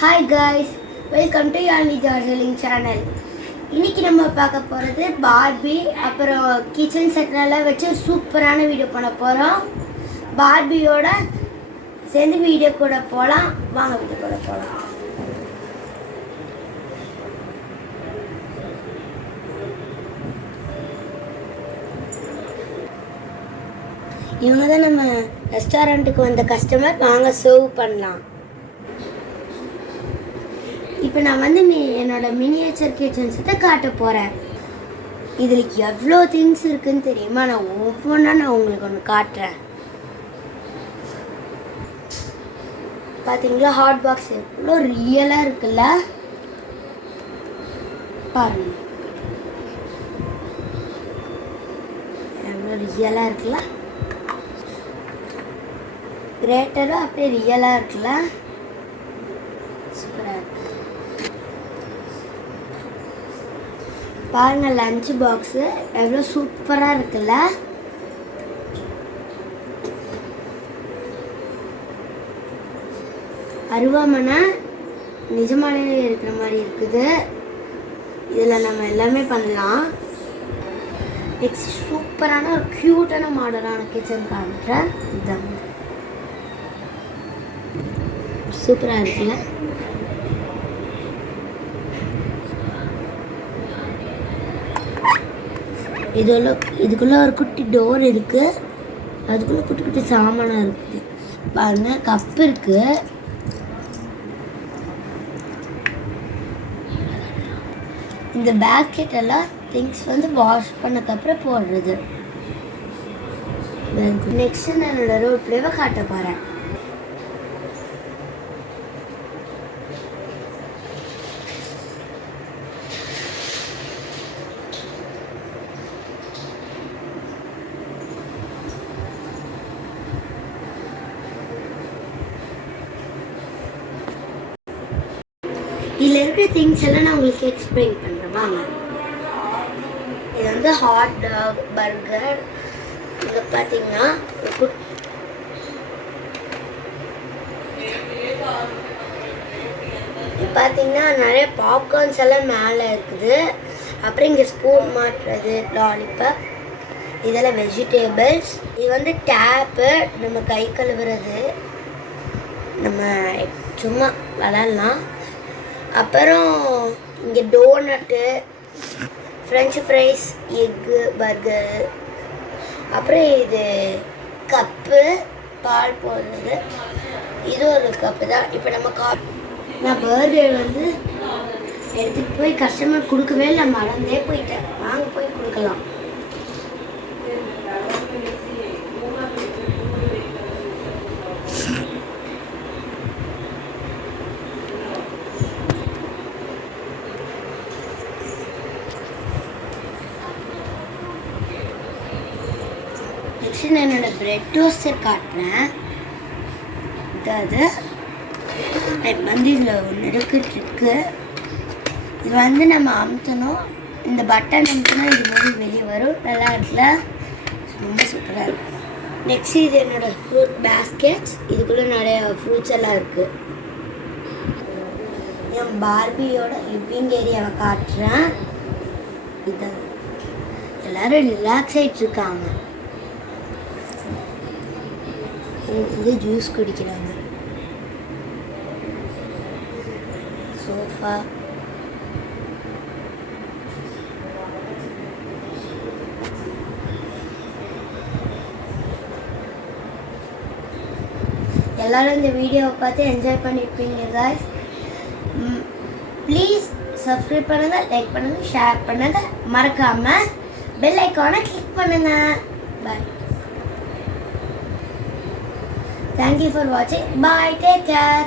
Hi guys, welcome to Yalni Darjeeling channel. இன்னைக்கு நம்ம பார்க்க போகிறது பார்பி அப்புறம் கிச்சன் செட்லாம் வச்சு சூப்பரான வீடியோ பண்ண போகிறோம். பார்பியோட சேர்ந்து வீடியோ கூட போகலாம். வாங்க வீடியோ கூட போகலாம். இவங்க தான் நம்ம ரெஸ்டாரண்ட்டுக்கு வந்த கஸ்டமர். வாங்க சர்வ் பண்ணலாம். இப்போ நான் வந்து என்னோட மினியேச்சர் கிச்சன் செட்டை காட்ட போகிறேன். இதில் எவ்வளோ திங்ஸ் இருக்குன்னு தெரியுமா? நான் ஒவ்வொன்றா உங்களுக்கு ஒன்று காட்டுறேன். பார்த்தீங்களா, ஹாட் பாக்ஸ் எவ்வளோ ரியலாக இருக்குல்ல, பாருங்க எவ்வளோ ரியலாக இருக்குல்ல. கிரேட்டரும் அப்படியே ரியலாக இருக்குல்ல, சூப்பராக இருக்கு. பாருங்க, லஞ்ச் பாக்ஸு எவ்வளோ சூப்பராக இருக்குல்ல. அருவாமனை நிஜமானே இருக்கிற மாதிரி இருக்குது. இதில் நம்ம எல்லாமே பண்ணலாம். நெக்ஸ்ட் சூப்பரான ஒரு க்யூட்டான மாடலான கிச்சன் காட்டுறேன். இதுதான் சூப்பராக இருக்குல்ல. இதுக்குள்ளே ஒரு குட்டி டோர் இருக்குது. அதுக்குள்ளே குட்டி குட்டி சாமானாக இருக்குது. பாருங்க, கப் இருக்குது. இந்த பேக்கெட் எல்லாம் திங்ஸ் வந்து வாஷ் பண்ணக்கப்புறம் போடுறது. நெக்ஸ்ட் நான் என்னோட ரோல் பிளேவை காட்ட போகிறேன். இதில் இருக்கிற திங்ஸ் எல்லாம் நான் உங்களுக்கு எக்ஸ்பிளைன் பண்ணுறேன். வாங்க. இது வந்து ஹாட் டாக் பர்கர். இங்கே பார்த்தீங்கன்னா நிறைய பாப்கார்ன்ஸ் எல்லாம் மேலே இருக்குது. அப்புறம் இங்கே ஸ்பூன் மாட்டுறது, லாலிபாப், இதெல்லாம் வெஜிடேபிள்ஸ். இது வந்து டேப்பு, நம்ம கை கழுவுறது, நம்ம சும்மா விளாட்லாம். அப்புறம் இங்கே donut, French fries, egg, burger. அப்புறம் இது கப்பு, பால் போடுறது. இது ஒரு கப்பு தான். இப்போ நான் பர்கர் வந்து எடுத்துகிட்டு போய் கஸ்டமர் கொடுக்கவே இல்லை, மறந்தே போயிட்டேன். வாங்க போய் கொடுக்கலாம். நெக்ஸ்ட் நான் என்னோட பிரெட் டோஸ்டர் காட்டுறேன். அது வந்து இதில் ஒன்று இருக்கு. இது வந்து நம்ம அமுத்தணும். இந்த பட்டன் அமுத்தினா இது மாதிரி வெளியே வரும். நல்லா இருக்குல்ல, ரொம்ப சூப்பராக இருக்கும். நெக்ஸ்ட் இது என்னோட ஃப்ரூட் பேஸ்கெட்ஸ். இதுக்குள்ளே நிறைய ஃப்ரூட்ஸ் எல்லாம் இருக்குது. என் பார்பியோட லிவிங் ஏரியாவை காட்டுறேன். இதான் எல்லோரும் ரிலாக்ஸ் ஆகிட்டு இருக்காங்க. இது ஜூஸ் குடிக்கிறாங்க. சோஃபா, எல்லாரும் இந்த வீடியோவை பார்த்து என்ஜாய் பண்ணியிருப்பீங்க guys. ப்ளீஸ் சப்ஸ்கிரைப் பண்ணுங்கள், லைக் பண்ணுங்கள், ஷேர் பண்ணுங்கள். மறக்காமல் பெல் ஐக்கானை கிளிக் பண்ணுங்கள். பாய். Thank you for watching. Bye. Take care.